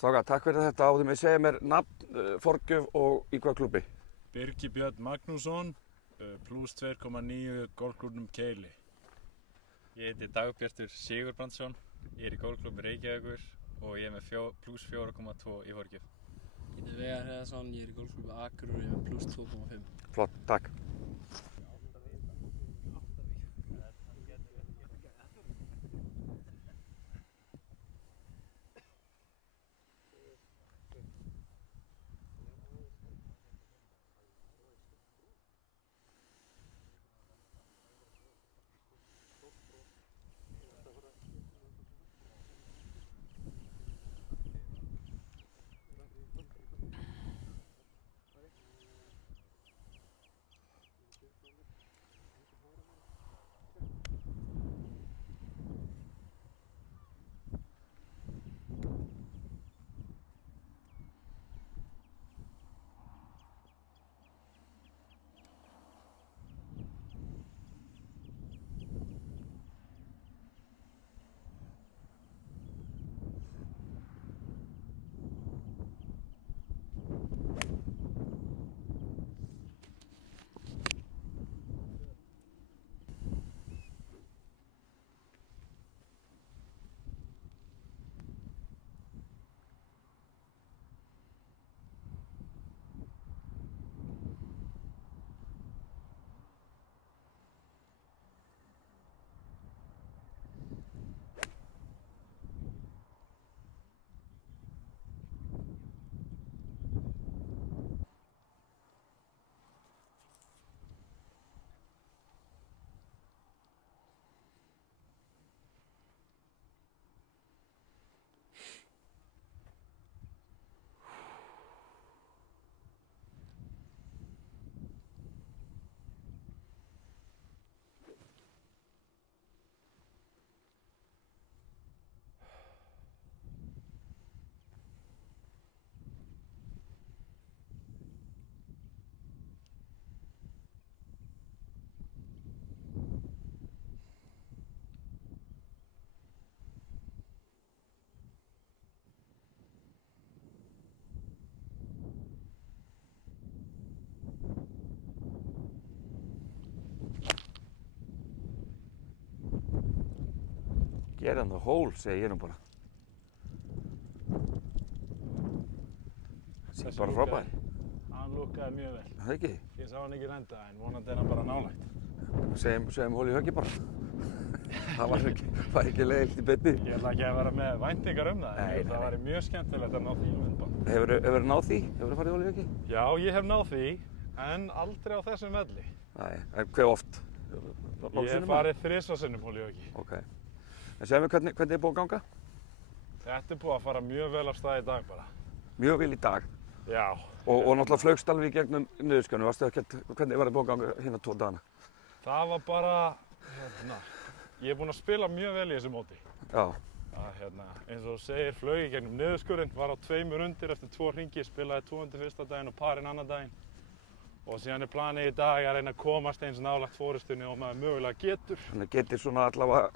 Strákar, takk fyrir þetta. Áður mig segja mér nafn, forgjöf og í hvað klúbbi? Birgir Björn Magnússon, plus 2,9 golfklúbbnum Keili. Ég heiti Dagbjartur Sigurbrandsson, ég í golfklúbbi Reykjavíkur og ég með plus 4,2 í forgjöf. Ég heiti Veigar Hreiðarsson, ég í golfklúbbi Akureyri og ég með plus 2,5. Flott, takk. Get on the hole, segi ég nú bara. Það sé bara frábær. Hann lúkkaði mjög vel. Það ekki? Ég sá hann ekki lenda en vonandi er hann bara nálægt. Segjum hól í höggi bara. Það var ekki leiðilt í beinni. Ég ætla ekki að vera með væntingar um það. Nei. Það væri mjög skemmtilegt að ná því myndband. Hefurðu náð því? Hefurðu farið í hól í höggi? Já, ég hef náð því, en aldrei á þessum velli. Nei, en hve oft? Ég hef farið 3 sinnum hól í höggi. Ok. En segðu mér hvernig er búið að ganga? Þetta er búið að fara mjög vel af stað í dag bara. Mjög vel í dag. Já. Og náttúrulega flaugst alveg í gegnum niðurskjönum. Hvernig var það búið að ganga hérna 2 dagana? Það var bara, ég er búinn að spila mjög vel í þessu móti. Já. Eins og þú segir, flaug í gegnum niðurskurinn, var á 2 undir eftir 2 hringi, spilaði 200 fyrsta daginn og parinn annan daginn. Og síðan er planið í dag að reyna að komast eins nálægt fórustunni og maður mögulega getur. Þannig getur svona allavega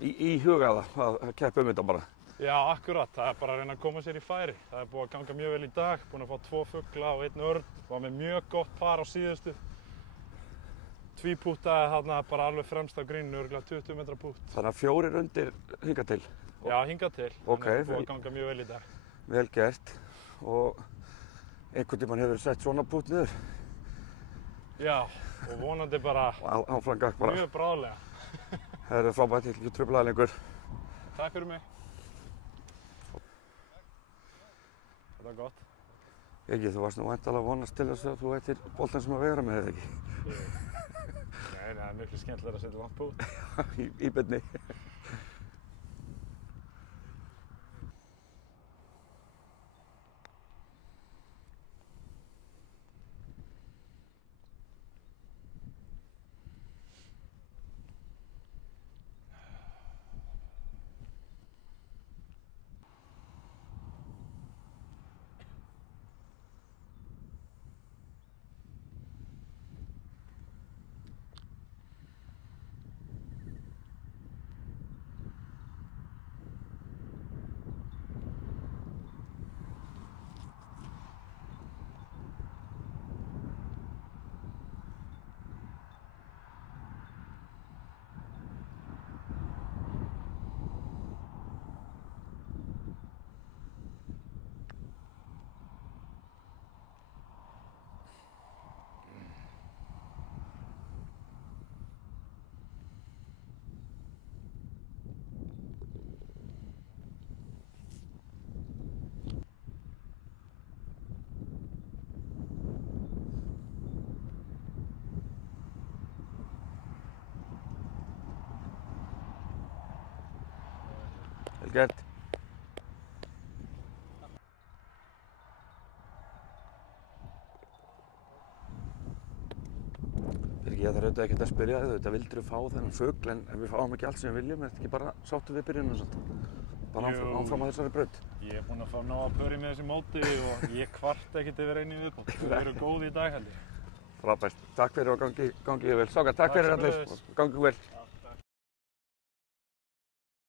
í huga það að keppa þetta bara. Já, akkurat. Það er bara að reyna að koma sér í færi. Það er búið að ganga mjög vel í dag, búinn að fá 2 fugla og 1 örn. Var með mjög gott par á síðustu. Tvípúttaði þarna bara alveg fremst á gríninu, örugglega 20 metra pútt. Þannig að 4 undir hingað til? Já, hingað til. Ok. Þannig að búið að ganga mjög vel í dag. Vel gert. Og einhvern tímann hefur sett svona pútt niður? Já, og vonandi bara mjög bráðlega. Það er frábært, ég ætla ekki að trufla það lengur. Takk fyrir mig. Þetta var gott. Ekki, þú varst nú væntanlega að vonast til þess að þú ættir boltann sem að vera með þetta ekki? Nei, það er miklu skemmtilega að setja langt pút. Í beinni. Ég þarf auðvitað ekkert að spyrja þig, auðvitað vildur fá þennan fugl en við fáum ekki allt sem við viljum, er þetta ekki bara sáttu við byrjunum svolítið? Bara áfram á þessari braut? Ég er búinn að fá nóg að pöri með þessi móti og ég kvart ekkert yfir einu viðbót. Þau eru góð í dag held ég. Frábært. Takk fyrir og gangi vel. Strákar, takk fyrir allir. Gangi vel.